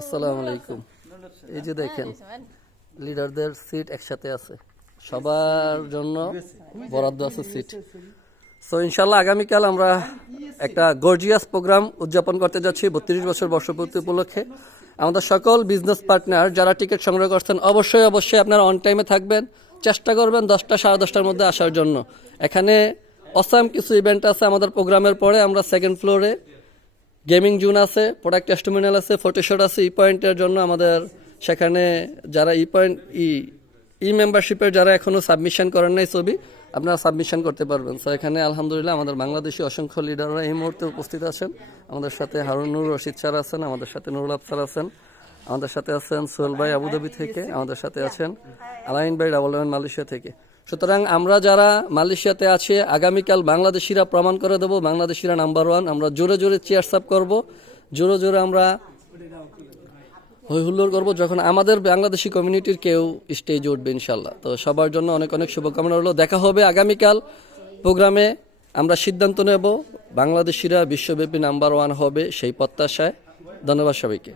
আসসালামু আলাইকুম। এই যে দেখেন লিডারদের সিট একসাথে আছে, সবার জন্য বরাদ্দ আছে সিট। সো ইনশাল্লাহ আগামীকাল আমরা একটা গর্জিয়াস প্রোগ্রাম উদযাপন করতে যাচ্ছি 32 বছর বর্ষপূর্তি উপলক্ষে। আমাদের সকল বিজনেস পার্টনার যারা টিকিট সংগ্রহ করছেন অবশ্যই আপনারা অন টাইমে থাকবেন, চেষ্টা করবেন 10টা সাড়ে 10টার মধ্যে আসার জন্য। এখানে অসাম কিছু ইভেন্ট আছে। আমাদের প্রোগ্রামের পরে আমরা সেকেন্ড ফ্লোরে গেমিং জোন আছে, প্রোডাক্ট টেস্টিমোনিয়াল আছে, ফটোশুট আছে। ই পয়েন্টের জন্য আমাদের সেখানে যারা ই মেম্বারশিপের যারা এখনো সাবমিশন করেন নাই ছবি, আপনারা সাবমিশন করতে পারবেন। সো এখানে আলহামদুলিল্লাহ আমাদের বাংলাদেশি অসংখ্য লিডাররা এই মুহূর্তে উপস্থিত আছেন। আমাদের সাথে হারুনুর রশিদ স্যার আছেন, আমাদের সাথে নুরুল আফসার আছেন, আমাদের সাথে আছেন সোহেল ভাই আবুধাবি থেকে, আমাদের সাথে আছেন আলাইন ভাই ডাবল মালয়েশিয়া থেকে। সুতরাং আমরা যারা মালয়েশিয়াতে আছি আগামীকাল বাংলাদেশিরা প্রমাণ করে দেবো বাংলাদেশিরা নাম্বার ওয়ান। আমরা জোরে জোরে চেয়ারস আপ করবো, জোরে জোরে আমরা হই হুল্লোড় করবো যখন আমাদের বাংলাদেশি কমিউনিটির কেউ স্টেজে উঠবে ইনশাল্লাহ। তো সবার জন্য অনেক অনেক শুভকামনা রইল। দেখা হবে আগামীকাল প্রোগ্রামে। আমরা সিদ্ধান্ত নেব বাংলাদেশিরা বিশ্বব্যাপী নাম্বার ওয়ান হবে সেই প্রত্যাশায়। ধন্যবাদ সবাইকে।